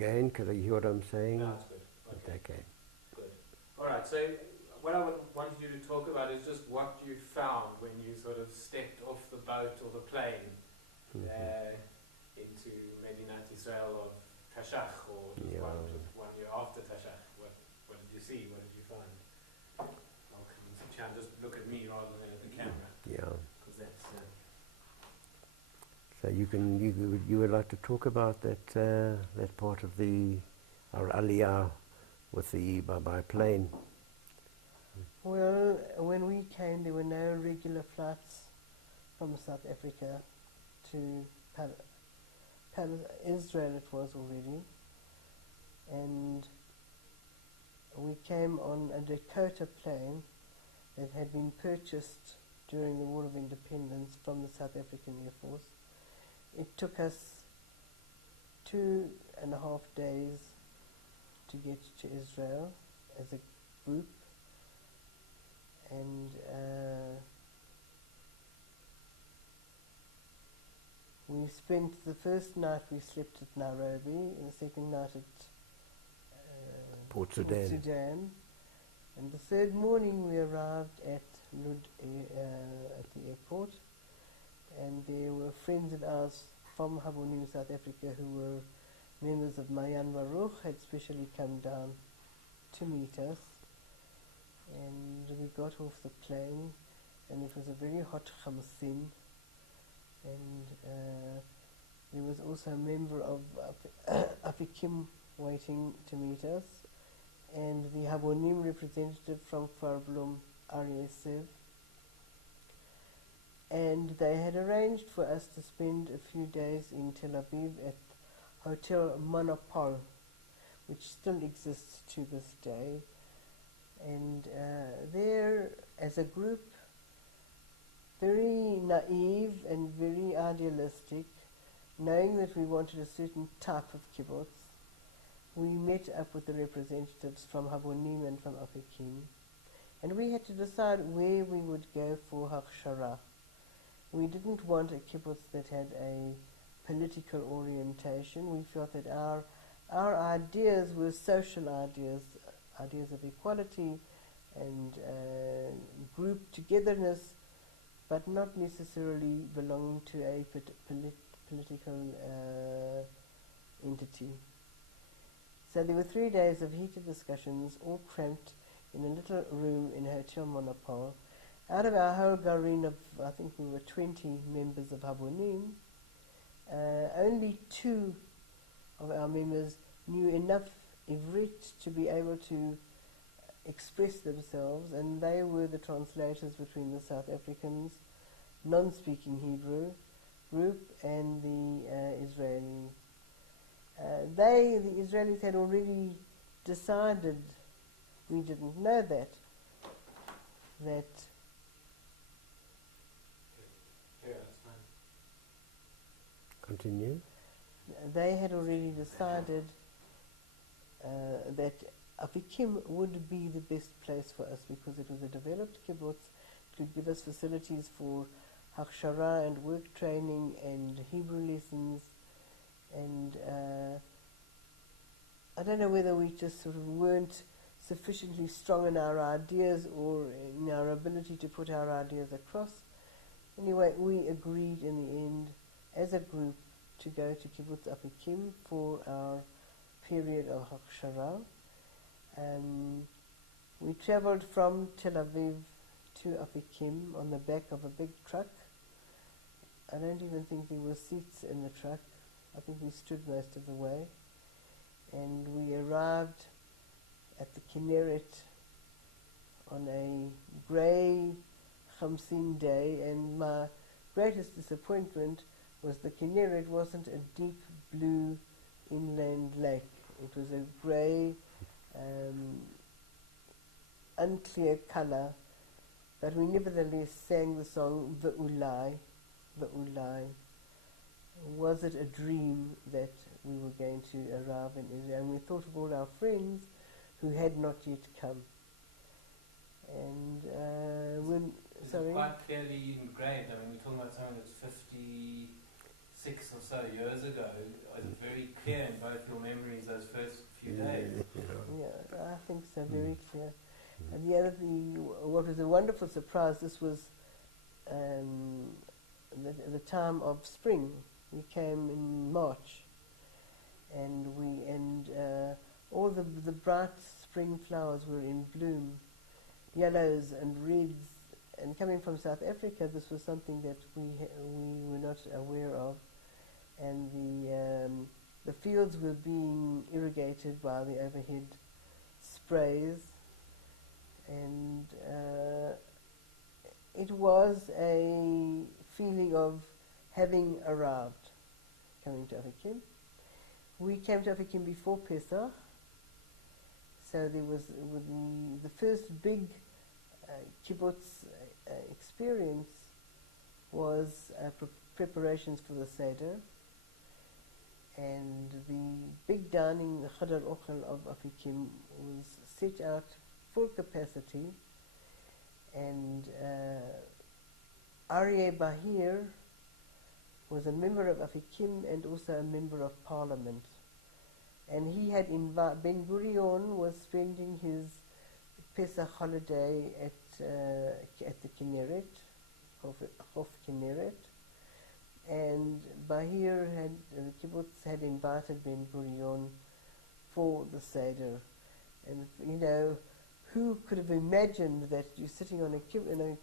again? Can you hear what I'm saying? No, it's good. Okay. Good. All right. So what I wanted you to talk about is just what you found when you sort of stepped off the boat or the plane into Medinat Israel of Tashach, or just one year after Tashach. What did you see? What did you find? I'll come and sit down. Just look at me rather than at the camera. Yeah. Because that's. So you would like to talk about that part of our aliyah with by plane. Well, when we came, there were no regular flights from South Africa to Israel. It was already, and we came on a Dakota plane that had been purchased during the War of Independence from the South African Air Force. It took us 2.5 days to get to Israel as a group, and we spent the first night we slept at Nairobi, and the second night at Port Sudan. And the third morning we arrived at Lud at the airport, and there were friends of ours from Habonim, South Africa, who were members of Mayan Baruch, had specially come down to meet us. And we got off the plane, and it was a very hot Khamsin, and there was also a member of Afikim waiting to meet us, and the Habonim representative from Kfar Blum, Aryeh Sev. And they had arranged for us to spend a few days in Tel Aviv at Hotel Monopole, which still exists to this day. And there, as a group, very naive and very idealistic, knowing that we wanted a certain type of kibbutz, we met up with the representatives from Habonim and from Afikim, and we had to decide where we would go for Hakshara. We didn't want a kibbutz that had a political orientation. We felt that our ideas were social ideas of equality and group togetherness, but not necessarily belonging to a political entity. So there were 3 days of heated discussions, all cramped in a little room in Hotel Monopole. Out of our whole garin of, I think we were 20 members of Habonim, only 2 of our members knew enough Ivrit to be able to express themselves, and they were the translators between the South Africans, non-speaking Hebrew group, and the Israelis. The Israelis had already decided, we didn't know that Yeah, that's fine. Continue. They had already decided that Afikim would be the best place for us because it was a developed kibbutz. It could give us facilities for Hakshara and work training and Hebrew lessons, and I don't know whether we just sort of weren't sufficiently strong in our ideas or in our ability to put our ideas across. Anyway, we agreed in the end as a group to go to Kibbutz Afikim for our period of Hakshara. We traveled from Tel Aviv to Afikim on the back of a big truck. I don't even think there were seats in the truck. I think we stood most of the way. And we arrived at the Kinneret on a grey Khamsin day, and my greatest disappointment was the Kinneret wasn't a deep blue inland lake. It was a grey, unclear colour, but we nevertheless sang the song Ve'ulai, Ve'ulai. Was it a dream that we were going to arrive in Israel? And we thought of all our friends who had not yet come. And It's quite clearly engraved. I mean, we're talking about something that's 56 6 or so years ago, it's very clear in both your memories those first few days. Yeah, I think so, very clear. And the other thing, what was a wonderful surprise, this was the time of spring. We came in March, and all the bright spring flowers were in bloom, yellows and reds. And coming from South Africa, this was something that we were not aware of. And the fields were being irrigated by the overhead sprays, and it was a feeling of having arrived, coming to Afikim. We came to Afikim before Pesach, so there was the first big kibbutz experience was preparations for the Seder, and the big dining Chadar Ochel of Afikim was set out full capacity, and Aryeh Bahir was a member of Afikim and also a member of Parliament. And he had Ben Gurion was spending his Pesach holiday at the Kinneret, Chof Kinneret, and Bahir the kibbutz had invited Ben Gurion for the Seder. And you know, who could have imagined that you're sitting on a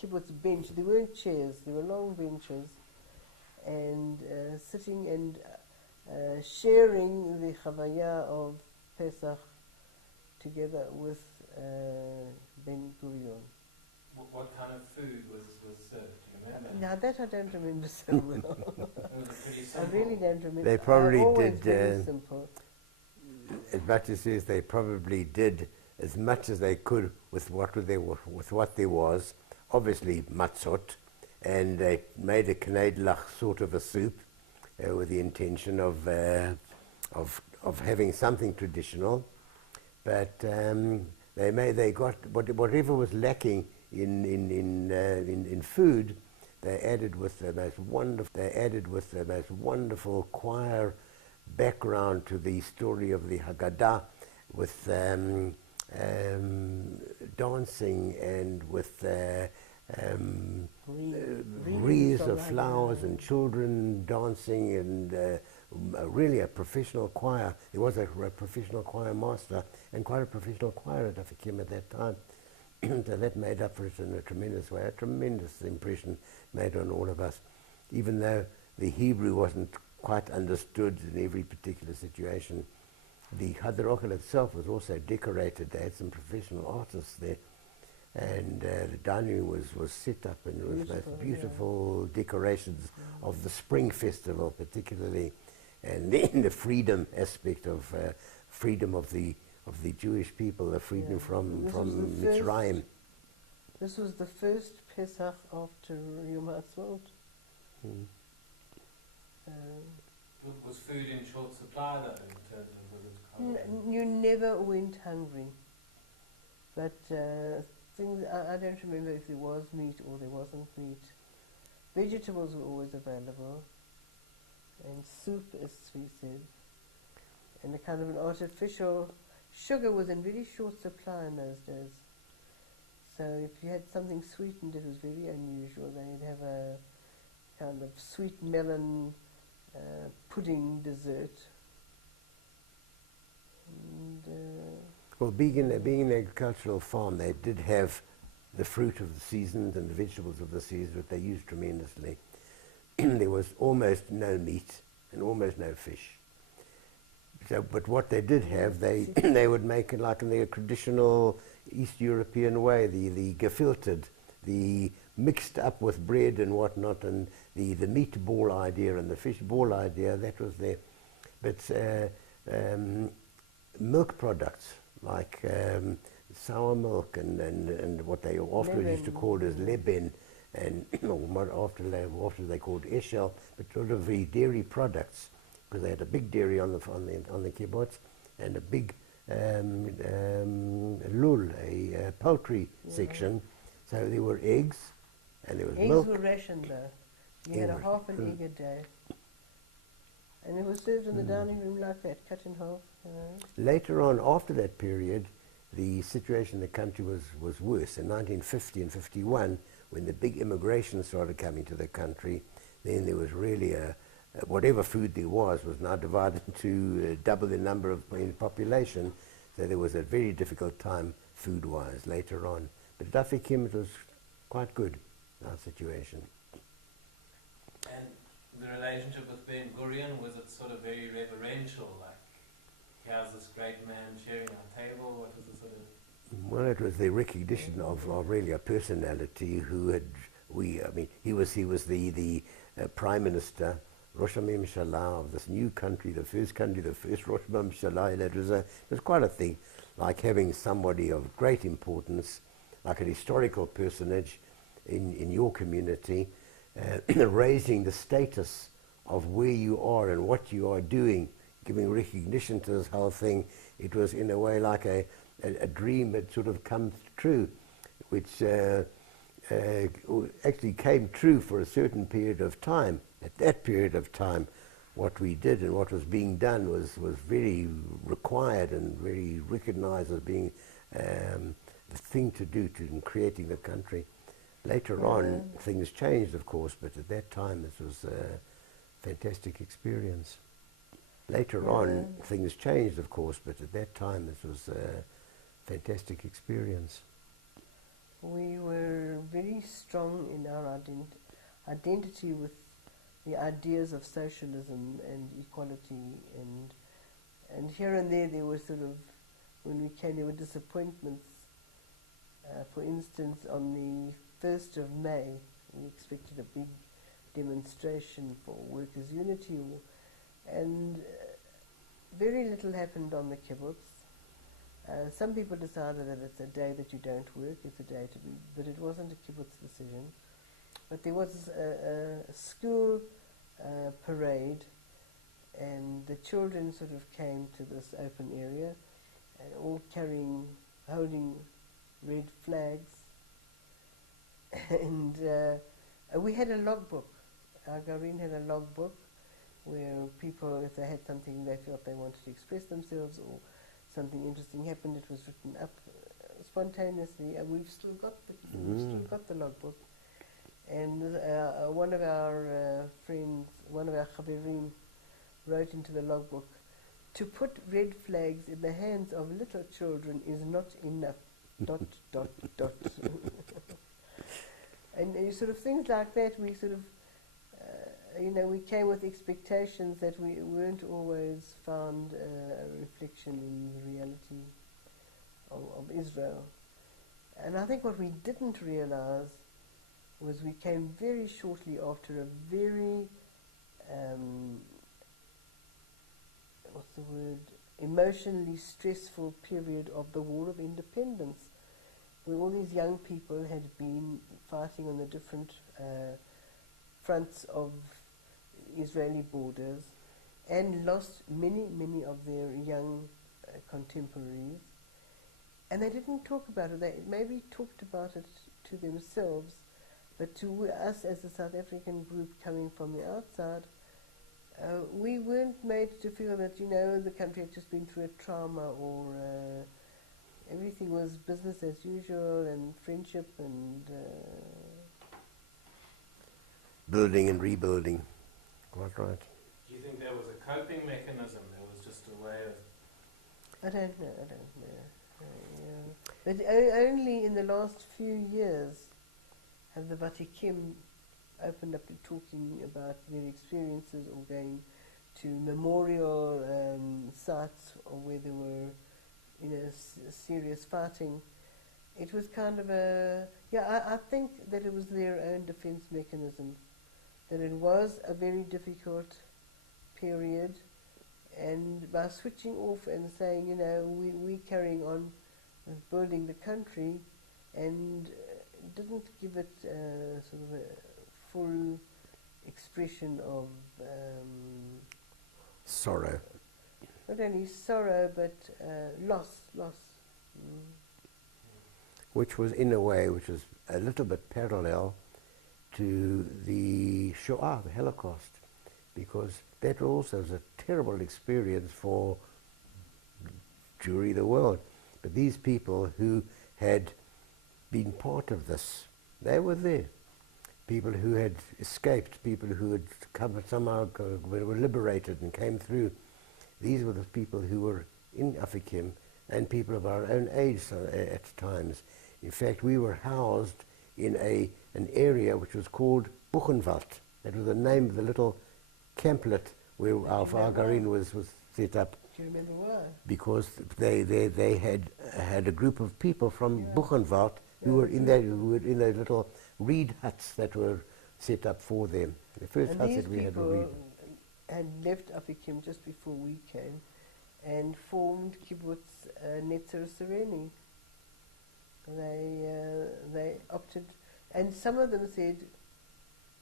kibbutz bench? There weren't chairs, there were long benches, and sitting and sharing the Chavaya of Pesach together with Ben Gurion. What kind of food was served? Do you remember? Now that I don't remember so well. It was pretty I simple. really don't remember. They probably always did, very simple. As Batya says, they probably did as much as they could with what there was. Obviously matzot, and they made a knedlach sort of a soup with the intention of having something traditional. But they got whatever was lacking in food. They added with the most wonderful choir background to the story of the Haggadah, with dancing and with wreaths of flowers and children dancing, and really a professional choir. There was a professional choir master and quite a professional choir at Afikim at that time. So that made up for it in a tremendous way, a tremendous impression made on all of us, even though the Hebrew wasn't quite understood in every particular situation. The Chadar Ochel itself was also decorated. They had some professional artists there, and the dining room was set up, and it was those beautiful decorations of the Spring Festival particularly, and then the freedom aspect of freedom of the Jewish people, the freedom from Mitzrayim. This was the first Pesach after Yom HaAtzmaut. Was food in short supply though, in terms of You never went hungry. But things, I don't remember if there was meat or there wasn't meat. Vegetables were always available, and soup, as we said, and a kind of an artificial sugar was in very short supply in those days. So if you had something sweetened, it was very unusual. They'd have a kind of sweet melon pudding dessert. And, well, being an agricultural farm, they did have the fruit of the seasons and the vegetables of the season that they used tremendously. There was almost no meat and almost no fish. So, but what they did have, they would make it like in their traditional East European way, the gefiltered, the mixed up with bread and whatnot, and the meat ball idea and the fish ball idea, that was there. But milk products like sour milk and what they afterwards used to call as leben, and after they called eshel, but sort of the dairy products, because they had a big dairy on the kibbutz and a big lul, a poultry section. So there were eggs, and there was milk. Eggs were rationed though. You had a half an egg a day. And it was served in the dining room like that, cut in half. Later on, after that period, the situation in the country was worse. In 1950 and 51, when the big immigration started coming to the country, then there was really whatever food there was now divided into double the number of in population. So there was a very difficult time food-wise later on. But at Afikim it was quite good, our situation. And the relationship with Ben Gurion, was it sort of very reverential, like, here's this great man sharing our table? What was the sort of... Well, it was the recognition of really a personality who had, he was the Prime Minister, Rosh Hamimshala of this new country, the first Rosh Hamimshala, and it was quite a thing, like having somebody of great importance, like an historical personage in your community, raising the status of where you are and what you are doing, giving recognition to this whole thing. It was in a way like a dream that sort of come true, which actually came true for a certain period of time. At that period of time, what we did and what was being done was very required and very recognized as being the thing to do in creating the country. Later on, things changed, of course, but at that time it was a fantastic experience. Later on, things changed, of course, but at that time it was a fantastic experience. We were very strong in our identity with the ideas of socialism and equality, and here and there were sort of, when we came, there were disappointments. For instance, on the 1st of May, we expected a big demonstration for workers' unity, and very little happened on the kibbutz. Some people decided that it's a day that you don't work, it's a day to be, but it wasn't a kibbutz decision. But there was a school parade, and the children sort of came to this open area, all holding red flags, and we had a logbook. Our Garin had a logbook where people, if they had something they felt they wanted to express themselves or something interesting happened, it was written up spontaneously, and we've still got the logbook. And one of our friends, one of our chaverim, wrote into the logbook, "To put red flags in the hands of little children is not enough." ... And sort of things like that, we sort of, we came with expectations that we weren't always found a reflection in the reality of Israel. And I think what we didn't realize was we came very shortly after a very, emotionally stressful period of the War of Independence, where all these young people had been fighting on the different fronts of Israeli borders and lost many of their young contemporaries. And they didn't talk about it. They maybe talked about it to themselves, but to us as a South African group coming from the outside, we weren't made to feel that, the country had just been through a trauma, or everything was business as usual and friendship and... building and rebuilding. Quite right. Do you think there was a coping mechanism? There was just a way of... I don't know. But only in the last few years have the Vatikim opened up to talking about their experiences, or going to memorial sites or where there were, serious fighting. It was kind of I think that it was their own defense mechanism, that it was a very difficult period, and by switching off and saying, we're carrying on with building the country, and didn't give it sort of a full expression of sorrow. Not only sorrow, but loss. Which was, in a way, a little bit parallel to the Shoah, the Holocaust. because that also was a terrible experience for Jewry the world. But these people who had been part of this, they were there. People who had escaped, people who had come somehow were liberated and came through. These were the people who were in Afikim, and people of our own age at times. In fact, we were housed in an area which was called Buchenwald. That was the name of the little camplet where our garin was set up. Do you remember why? Because they had a group of people from Buchenwald who were in those little reed huts that were set up for them. The first huts that we had were reed. Had left Afikim just before we came and formed kibbutz Netzer Sereni. They opted, and some of them said,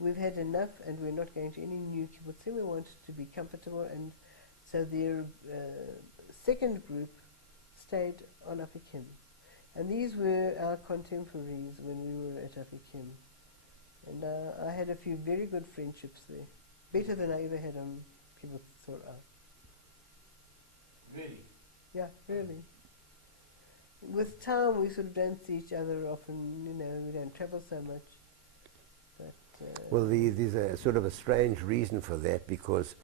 we've had enough and we're not going to any new kibbutzim, we want to be comfortable, and so their second group stayed on Afikim. And these were our contemporaries when we were at Afikim. And I had a few very good friendships there. Better than I ever had on Kibbutz Torah. Really? Yeah, really. With time, we sort of don't see each other often, you know, we don't travel so much. But, Well, there's a sort of a strange reason for that, because